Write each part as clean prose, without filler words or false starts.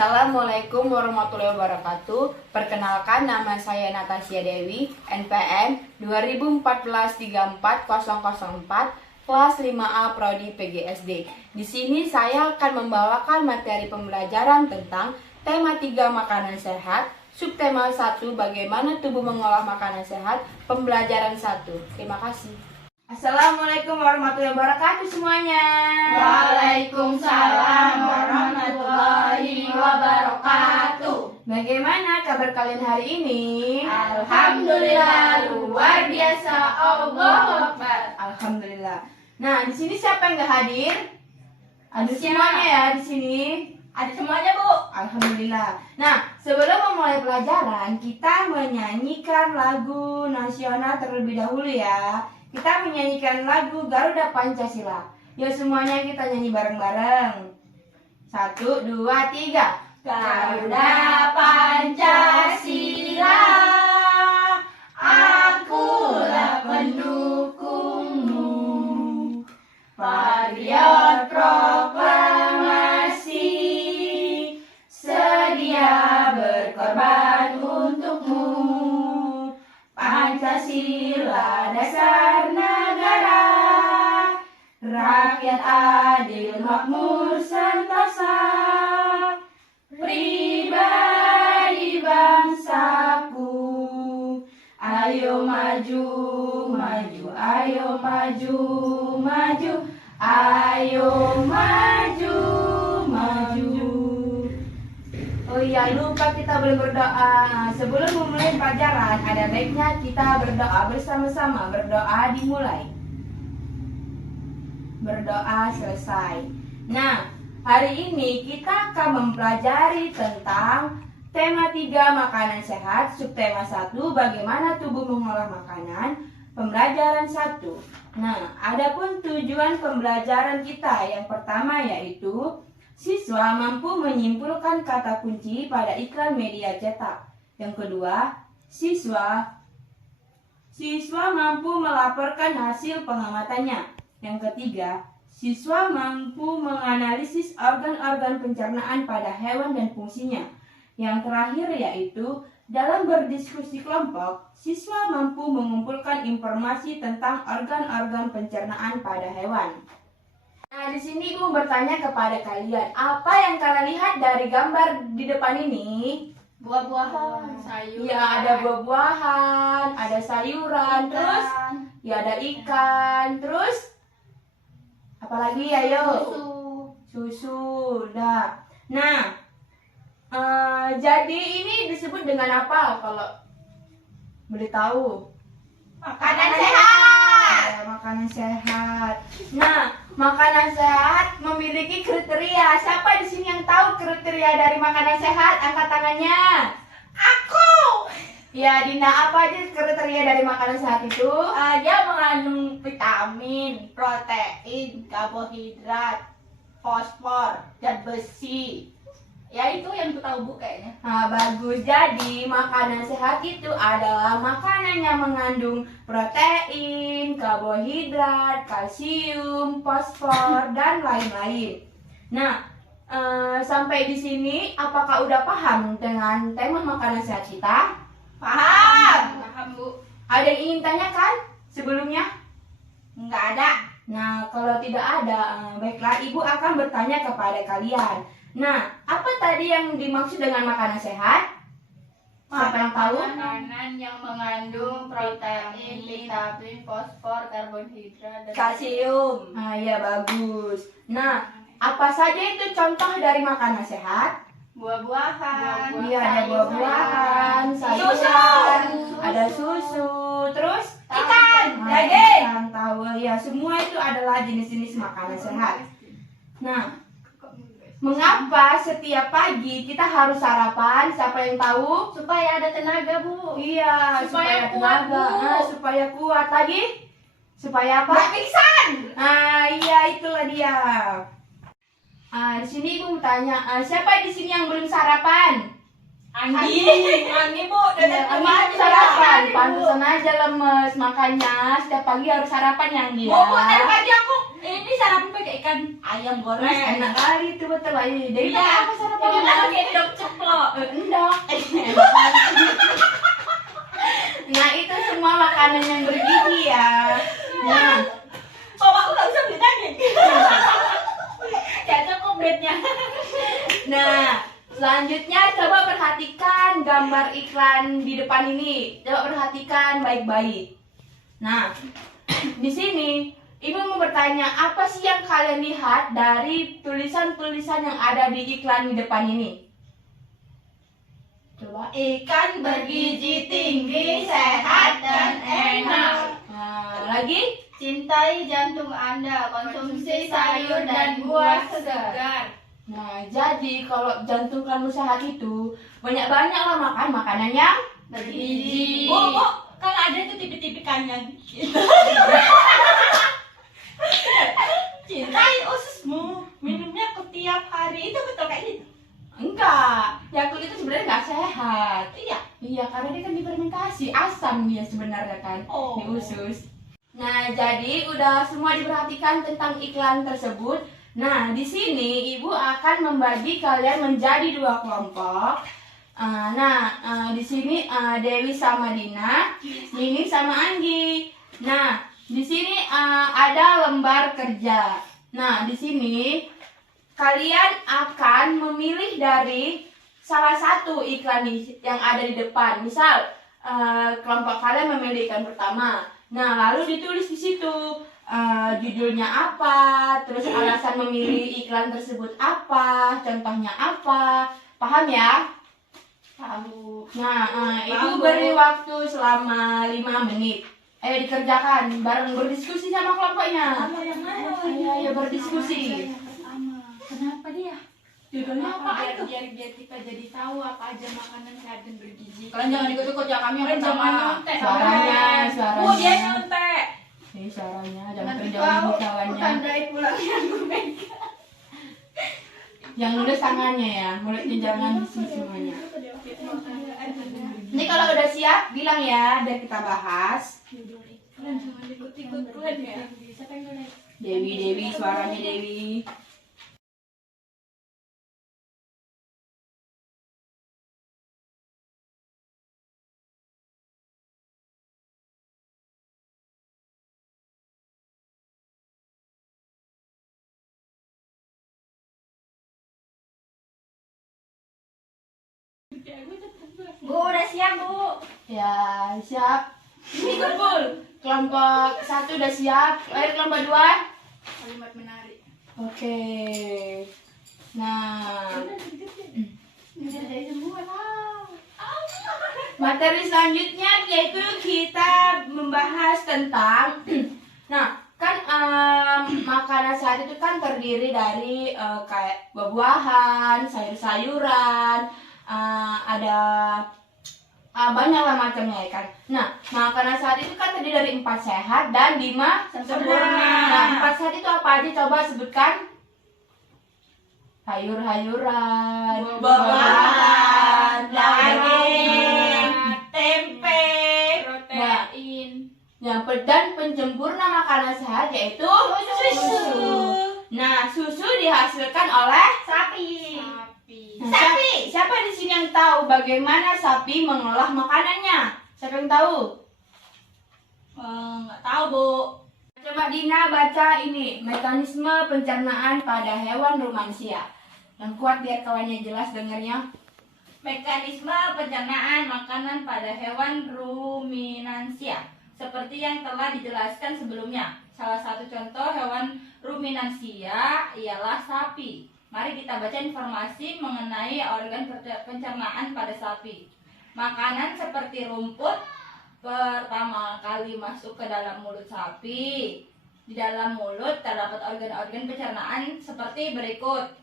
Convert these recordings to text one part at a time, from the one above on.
Assalamualaikum warahmatullahi wabarakatuh. Perkenalkan, nama saya Natasha Dewi, NPM 2014-34-004, kelas 5A Prodi PGSD. Di sini saya akan membawakan materi pembelajaran tentang tema 3 makanan sehat, subtema 1 bagaimana tubuh mengolah makanan sehat, pembelajaran 1. Terima kasih. Assalamualaikum warahmatullahi wabarakatuh semuanya. Waalaikumsalam warahmatullahi wabarakatuh. Bagaimana kabar kalian hari ini? Alhamdulillah luar biasa. Allahu Akbar. Alhamdulillah. Nah, di sini siapa yang nggak hadir? Ada Siapa? semuanya ya di sini. Ada semuanya, Bu. Alhamdulillah. Nah, sebelum memulai pelajaran, kita menyanyikan lagu nasional terlebih dahulu ya. Kita menyanyikan lagu Garuda Pancasila. Yuk semuanya kita nyanyi bareng-bareng. 1, 2, 3. Garuda Pancasila, akulah pendukungmu. Patriot proklamasi, sedia berkorban untukmu. Pancasila dasar negara, rakyat adil makmur sentosa, pribadi bangsaku. Ayo maju, maju, ayo maju, maju, ayo maju, maju. Oh iya, lupa kita belum berdoa. Sebelum memulai pelajaran, ada baiknya kita berdoa bersama-sama. Berdoa dimulai. Berdoa selesai. Nah, hari ini kita akan mempelajari tentang tema 3 makanan sehat, subtema 1 bagaimana tubuh mengolah makanan, pembelajaran 1. Nah, adapun tujuan pembelajaran kita yang pertama yaitu siswa mampu menyimpulkan kata kunci pada iklan media cetak. Yang kedua, siswa mampu melaporkan hasil pengamatannya. Yang ketiga, siswa mampu menganalisis organ-organ pencernaan pada hewan dan fungsinya. Yang terakhir yaitu dalam berdiskusi kelompok, siswa mampu mengumpulkan informasi tentang organ-organ pencernaan pada hewan. Nah, di sini Ibu bertanya kepada kalian, apa yang kalian lihat dari gambar di depan ini? Buah-buahan, sayur. Ya, ada buah-buahan, ada sayuran, terus ya ada ikan, terus apalagi ya, yuk? Susu. Nah, jadi ini disebut dengan apa kalau boleh tahu? Makanan sehat. Ya, makanan sehat. Nah, makanan sehat memiliki kriteria. Siapa di sini yang tahu kriteria dari makanan sehat? Angkat tangannya. Aku. Ya, Dinda, apa aja kriteria dari makanan sehat itu? Dia mengandung vitamin, protein, karbohidrat, fosfor, dan besi. Ya itu yang ku tahu, Bu, kayaknya. Nah, bagus. Jadi, makanan sehat itu adalah makanan yang mengandung protein, karbohidrat, kalsium, fosfor, dan lain-lain. Nah, sampai di sini, apakah udah paham dengan tema makanan sehat kita? Paham, Bu. Ada yang ingin tanyakan sebelumnya? Enggak ada. Nah, kalau tidak ada, baiklah Ibu akan bertanya kepada kalian. Nah, apa tadi yang dimaksud dengan makanan sehat? Siapa yang tahu? Makanan yang mengandung protein, vitamin, fosfor, karbohidrat, dan Kalsium. Ah, ya bagus. Nah, apa saja itu contoh dari makanan sehat? buah-buahan. Iya, ada buah-buahan, sayuran, Susu. ada susu, terus Ikan, Ah, daging. ikan, tahu. Ya, semua itu adalah jenis-jenis makanan sehat. Nah, mengapa setiap pagi kita harus sarapan? Siapa yang tahu? Supaya ada tenaga, Bu. Iya, Supaya supaya kuat, tenaga. Bu. Nah, supaya kuat lagi. Supaya apa? Nggak pingsan. Ah, iya itulah dia. Di sini Ibu bertanya, siapa di sini yang belum sarapan? Anggi, Bu. Iya, Anggi sarapan. Pantesan aja lemes, makanya setiap pagi harus sarapan yang dia. Bu, tadi pagi aku ini sarapan pakai ikan ayam goreng. Enak kali itu betul aja. Jadi Iya. apa sarapan? Iya, gitu Endok. Nah, itu semua makanan yang bergizi ya. Nah, Kok aku nggak bisa beli daging? Gak cukup bednya. nah, selanjutnya coba perhatikan gambar iklan di depan ini. Coba perhatikan baik-baik. Nah, di sini Ibu mau bertanya, apa sih yang kalian lihat dari tulisan-tulisan yang ada di iklan di depan ini? Coba. Ikan bergizi tinggi, sehat dan enak. Nah, lagi? Cintai jantung Anda, konsumsi sayur dan buah segar. Nah, jadi kalau jantung kamu sehat itu banyak-banyaklah makan makanan yang Bergizi. Bu, Kan ada tuh tipe-tipikannya gitu. Cintai ususmu, minumnya setiap hari, itu betul kayak gitu. Enggak, Yakult itu sebenarnya nggak sehat. Iya. Iya, karena dia kan difermentasi, asam dia sebenarnya kan Oh. di usus. Nah, jadi udah semua diperhatikan tentang iklan tersebut. Nah, di sini Ibu akan membagi kalian menjadi 2 kelompok. Di sini Dewi sama Dina, Nini sama Anggi. Nah, di sini ada lembar kerja. Nah, di sini kalian akan memilih dari salah satu iklan yang ada di depan. Misal, kelompok kalian memilih iklan pertama. Nah, lalu ditulis di situ judulnya apa, terus alasan memilih iklan tersebut apa, contohnya apa. Paham ya? Tahu. Nah, Ibu Paham, Bu. beri waktu selama 5 menit. Ayo dikerjakan, bareng berdiskusi sama kelompoknya. Yang mana? Ayo berdiskusi. Kenapa dia? Judulnya apa itu? Biar kita jadi tahu apa aja makanan sehat dan bergizi. Kalian jangan ikut-ikut ya, kami yang Kalian pertama. jangan nyontek. Suaranya. Bu, dia nyontek. Suaranya, jangan Nanti terjauhi kau kawannya. tandai pulang yang gue pegang. Yang nulis tangannya ya, mulutnya jangan di sini semuanya. Ini kalau udah siap, bilang ya, biar kita bahas. Kalian jangan ikut-ikut kalian ya. Siapa yang mulai? Dewi, suaranya Dewi. Bu, udah siap, Bu. Ya, siap. Ini kumpul. Kelompok 1 udah siap. Ayo kelompok 2. Kalimat menarik. Oke. Nah, Udah dari semua, tahu. materi selanjutnya yaitu kita membahas tentang nah, kan makanan sehat itu kan terdiri dari kayak buah-buahan, sayur-sayuran, ada banyaklah macamnya ya kan. Nah, makanan sehat itu kan terdiri dari 4 sehat dan 5 Sempurna. Nah, 4 sehat itu apa aja? Coba sebutkan. Sayur-sayuran, Buah-buahan, daging, tempe, Protein. dan penyempurna makanan sehat yaitu susu. Nah, susu dihasilkan oleh Sapi. Sapi. Nah, Sapi. Siapa di sini yang tahu bagaimana sapi mengolah makanannya? Siapa yang tahu? Nggak tahu, Bu. Coba Dina baca ini, mekanisme pencernaan pada hewan rumensia. Yang kuat biar kawannya jelas dengarnya. Mekanisme pencernaan makanan pada hewan ruminansia seperti yang telah dijelaskan sebelumnya. Salah satu contoh hewan ruminansia ialah sapi. Mari kita baca informasi mengenai organ pencernaan pada sapi. Makanan seperti rumput pertama kali masuk ke dalam mulut sapi. Di dalam mulut terdapat organ-organ pencernaan seperti berikut.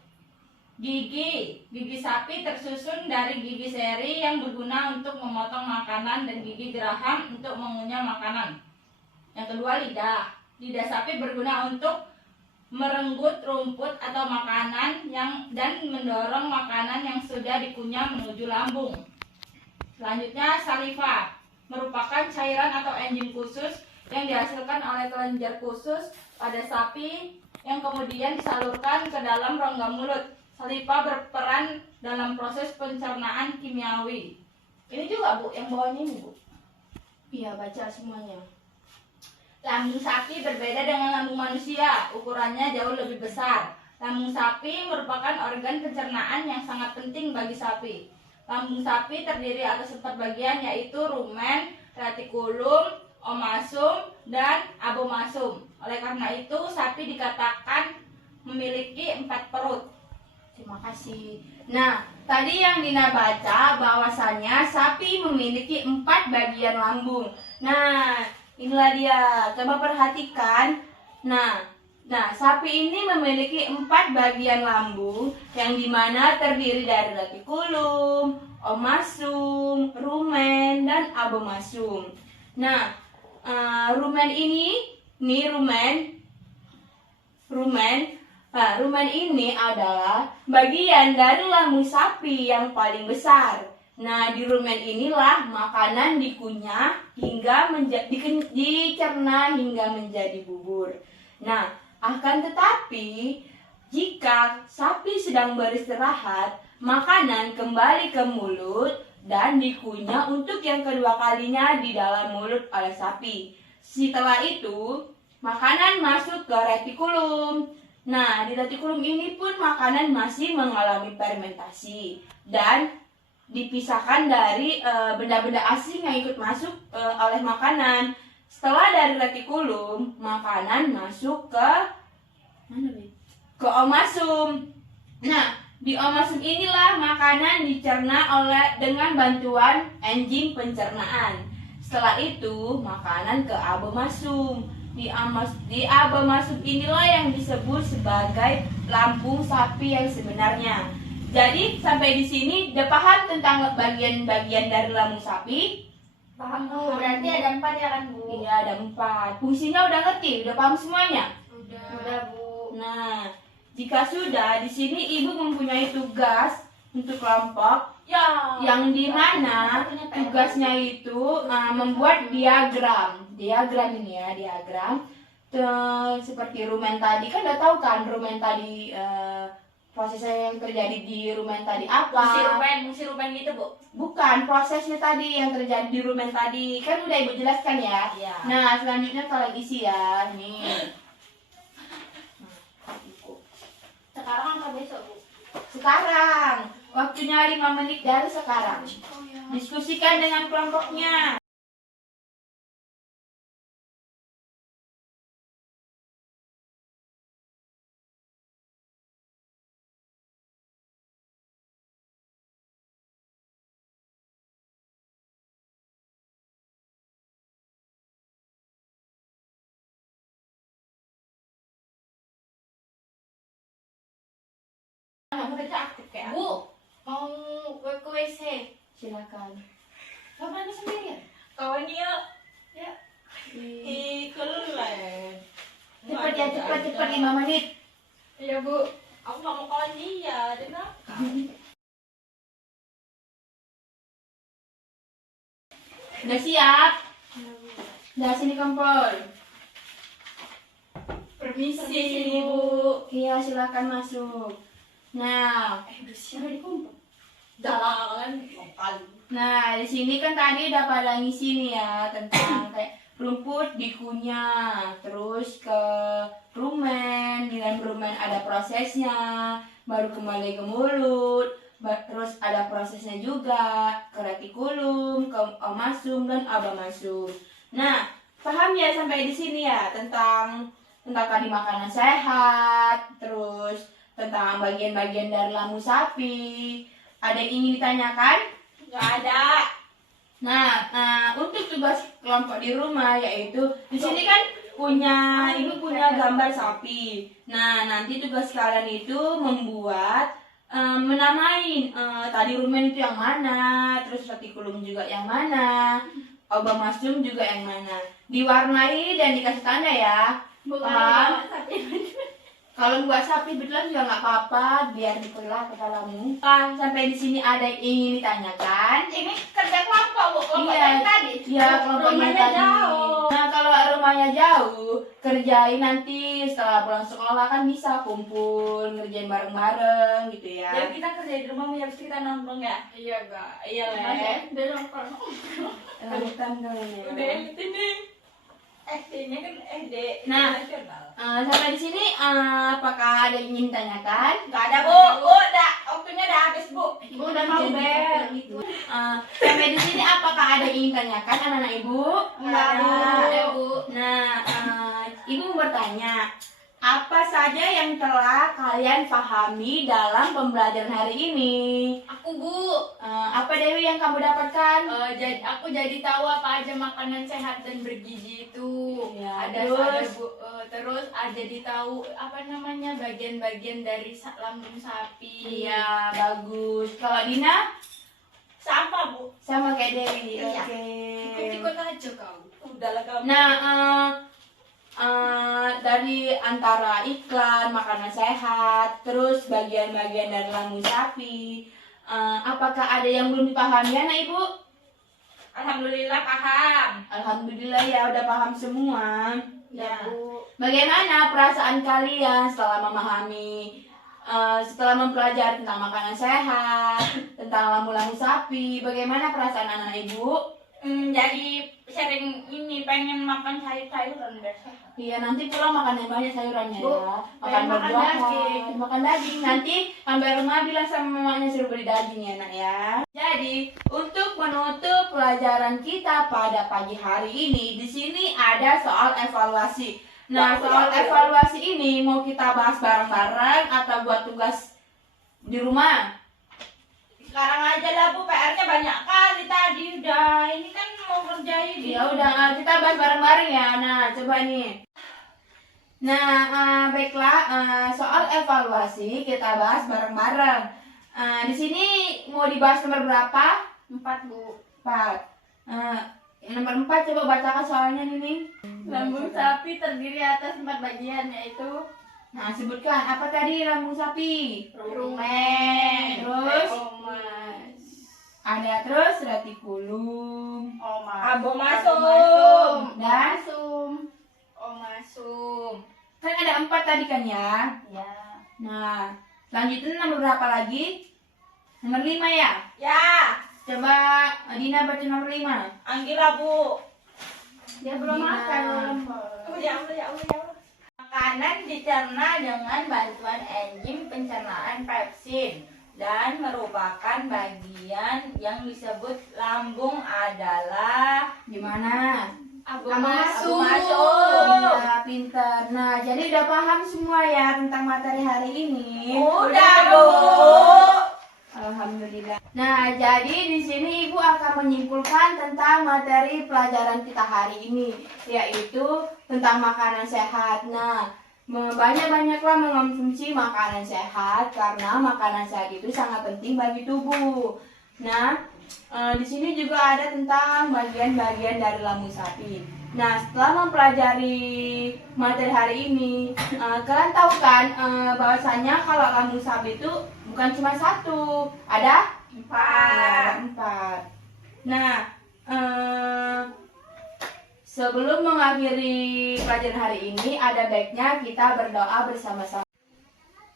Gigi sapi tersusun dari gigi seri yang berguna untuk memotong makanan dan gigi geraham untuk mengunyah makanan. Yang kedua, lidah sapi berguna untuk merenggut rumput atau makanan dan mendorong makanan yang sudah dikunyah menuju lambung. Selanjutnya, saliva merupakan cairan atau enzim khusus yang dihasilkan oleh kelenjar khusus pada sapi yang kemudian disalurkan ke dalam rongga mulut. Saliva berperan dalam dalam proses pencernaan kimiawi. Ini juga Bu, yang bawahnya ini Bu. Iya, baca semuanya. Lambung sapi berbeda dengan lambung manusia, ukurannya jauh lebih besar. Lambung sapi merupakan organ pencernaan yang sangat penting bagi sapi. Lambung sapi terdiri atas 4 bagian, yaitu rumen, retikulum, omasum, dan abomasum. Oleh karena itu, sapi dikatakan memiliki 4 perut. Terima kasih. Nah, tadi yang Dina baca bahwasannya sapi memiliki 4 bagian lambung. Nah, inilah dia. Coba perhatikan. Nah, sapi ini memiliki 4 bagian lambung yang dimana terdiri dari retikulum, omasum, rumen, dan abomasum. Nah, rumen rumen ini adalah bagian dari lambung sapi yang paling besar. Nah, di rumen inilah makanan dikunyah hingga dicerna hingga menjadi bubur. Nah, akan tetapi jika sapi sedang beristirahat, makanan kembali ke mulut dan dikunyah untuk yang kedua kalinya di dalam mulut oleh sapi. Setelah itu, makanan masuk ke retikulum. Nah, di retikulum ini pun makanan masih mengalami fermentasi dan dipisahkan dari benda-benda asing yang ikut masuk oleh makanan. Setelah dari retikulum, makanan masuk ke mana, Be? Ke omasum. Nah, di omasum inilah makanan dicerna dengan bantuan enzim pencernaan. Setelah itu, makanan ke abomasum. Di abomasum inilah yang disebut sebagai lambung sapi yang sebenarnya. Jadi sampai di sini udah paham tentang bagian-bagian dari lambung sapi? Paham Bu, berarti ada 4 ya kan Bu? Iya, ada 4. Fungsinya udah ngerti? Udah paham semuanya? Udah Bu. Nah, jika sudah, di sini ibu mempunyai tugas untuk kelompok yang dimana tugasnya itu membuat diagram. Diagram ini ya, diagram. Seperti rumen tadi, kan udah tahu kan rumen tadi prosesnya yang terjadi di rumen tadi apa? Fungsi rumen gitu Bu? Bukan, prosesnya tadi yang terjadi di rumen tadi. Kan udah ibu jelaskan ya? Iya. Nah, selanjutnya kalian isi ya. Nih. Sekarang atau besok Bu? Sekarang. Waktunya 5 menit dari sekarang. Oh ya. Diskusikan dengan kelompoknya. Kamu udah aktif kayak Bu, mau ke WC. Silakan. Kapan sendirian? kawan dia Ya. kelen. Cepat ya, cepat 5 menit. Iya Bu. Aku gak mau kawan dia nakal. Udah siap? Udah sini kompor. Permisi Bu. Iya, silakan masuk. Nah, Udah siapa di kumpul? Jalan kali. Nah, di sini kan tadi udah pada ngisi nih ya tentang kayak rumput dikunyah, terus ke rumen, di dalam rumen ada prosesnya, baru kembali ke mulut, terus ada prosesnya juga ke retikulum, ke omasum dan abomasum. Nah, paham ya sampai di sini ya tentang tadi makanan sehat, terus tentang bagian-bagian dari lambung sapi. Ada yang ingin ditanyakan? Gak ada. Nah, untuk tugas kelompok di rumah yaitu di sini kan ibu punya gambar sapi. Nah, nanti tugas kalian itu membuat menamain tadi rumen itu yang mana, terus retikulum juga yang mana, abomasum juga yang mana. Diwarnai dan dikasih tanda ya. Paham? Kalau buat sapi betulan juga nggak apa-apa, biar dipelah kepalamu. Kan sampai di sini ada yang ingin ditanyakan. Ini kerja kelompok, Bu. Kelompok Iya, yang tadi. iya kelompok yang Rumahnya tadi. jauh. Nah kalau rumahnya jauh, kerjain nanti setelah pulang sekolah kan bisa kumpul, ngerjain bareng-bareng gitu ya. Jadi kita kerja di rumah, habis kita nongkrong ya. Iya, Kak. Iya, Oke, Le. udah nongkrong. Lanjutan kalian ya. Udah ini. SD-nya kan SD Nah. internasional. Sampai di sini apakah ada yang ingin ditanyakan? Nggak ada, Bu. Bu, waktunya udah habis, Bu. Bu, udah mau ber. Sampai di sini apakah ada yang ingin ditanyakan anak-anak ibu? Enggak, Bu. Ada. Bu. Nah, ibu bertanya, apa saja yang telah kalian pahami dalam pembelajaran hari ini? Aku, Bu. Apa Dewi yang kamu dapatkan? Aku jadi tahu apa aja makanan sehat dan bergizi itu. Iya, Ada terus? Bu, terus jadi tahu apa namanya bagian-bagian dari lambung sapi. Iya, bagus. Kalau Dina? Sama, Bu. Sama kayak Dewi. Iya. Oke. Ikut-ikut aja kau. Udah lah kamu. Nah, dari antara iklan makanan sehat, terus bagian-bagian dari lambung sapi, apakah ada yang belum dipahami anak ibu? Alhamdulillah paham. Alhamdulillah ya udah paham semua. Ya. Bu. Bagaimana perasaan kalian setelah memahami, setelah mempelajari tentang makanan sehat, tentang lambung-lambung sapi? Bagaimana perasaan anak ibu? Jadi sering ini pengen makan sayur-sayuran biar sehat. Iya nanti pulang makan yang banyak sayurannya Bu, ya. makan berbuah, daging. makan daging. Nanti sampai rumah bilang sama mamanya suruh beli daging ya nak ya. Jadi untuk menutup pelajaran kita pada pagi hari ini, di sini ada soal evaluasi. Nah soal evaluasi ini mau kita bahas bareng-bareng atau buat tugas di rumah? Sekarang aja lah, Bu, PR-nya banyak kali tadi udah. Ini kan mau kerjain. Ya udah kita bahas bareng-bareng ya. Nah coba nih. Nah baiklah soal evaluasi kita bahas bareng-bareng. Di sini mau dibahas nomor berapa? 4, Bu. 4. Nomor 4 coba bacakan soalnya nih. Lambung sapi terdiri atas 4 bagian, yaitu Nah sebutkan apa tadi lambung sapi? rumen, Terus? omas, Ada terus retikulum. Abomasum. Dan? omasum. Kan ada 4 tadi kan ya? Ya. Nah selanjutnya nomor berapa lagi? Nomor 5 ya? Ya, Coba Dina baca nomor 5. Anggila, Bu. Dia belum Dina. makan, Ya Allah, ya Allah, ya Allah. Makanan dicerna dengan bantuan enzim pencernaan pepsin dan merupakan bagian yang disebut lambung adalah Gimana? Abomasum. Iya, pintar. Nah, jadi udah paham semua ya tentang materi hari ini. Udah, Bu. Alhamdulillah. Nah, jadi di sini Ibu akan menyimpulkan tentang materi pelajaran kita hari ini, yaitu tentang makanan sehat. Nah, banyak-banyaklah mengonsumsi makanan sehat karena makanan sehat itu sangat penting bagi tubuh. Nah, di sini juga ada tentang bagian-bagian dari lambung sapi. Nah, setelah mempelajari materi hari ini, kalian tahu kan bahwasanya kalau lambung sapi itu bukan cuma 1, ada 4. Nah, sebelum mengakhiri pelajaran hari ini, ada baiknya kita berdoa bersama-sama.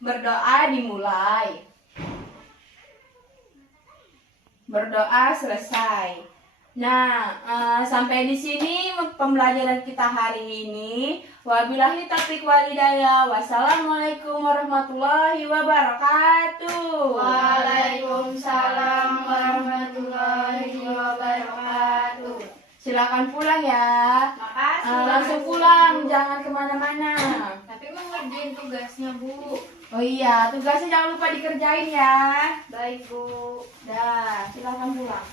Berdoa dimulai. Berdoa selesai. Nah, sampai di sini pembelajaran kita hari ini. Wabillahi taufiq wal hidayah. Wassalamualaikum warahmatullahi wabarakatuh. Waalaikumsalam warahmatullahi wabarakatuh. Silakan pulang ya. Makasih. Langsung pulang, jangan kemana-mana. Tapi mau ngerjain tugasnya, Bu. Oh iya, tugasnya jangan lupa dikerjain ya. Baik, Bu. Dah, silakan pulang.